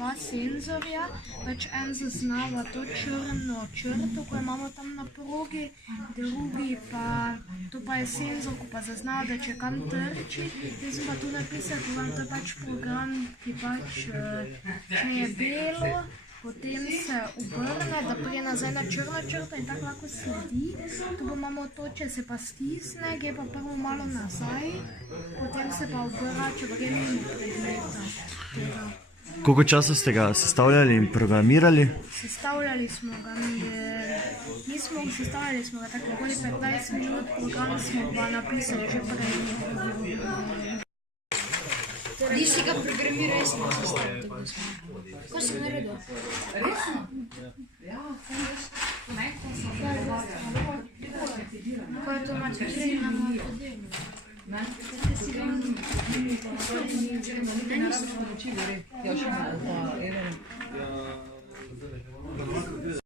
dva senzorja, pač en zaznava to črno črto, ko imamo tam na progi, drugi pa, to pa je senzor, ko pa zaznava, da če kam trči, jaz sem pa tu napisal, to je pač program, ki pač, če je belo, potem se obrne, da prije nazaj na črno črto in tako lahko sledi. Tu pa imamo to, če se pa stisne, gre pa prvo malo nazaj, potem se pa obrača, pa gre mimo predmeta tega. Koliko časa ste ga sestavljali in programirali? Sestavljali smo ga, sestavljali smo ga tako okoli 15 minut, program smo pa napisali že prej. Ti si ga programiral, jaz sem ga sestavil, tako smo. Kako si naredil? Res? Ja, sem res. Ko je to materialno podelo. Ne? Ne nismo naučili, ja, še malo.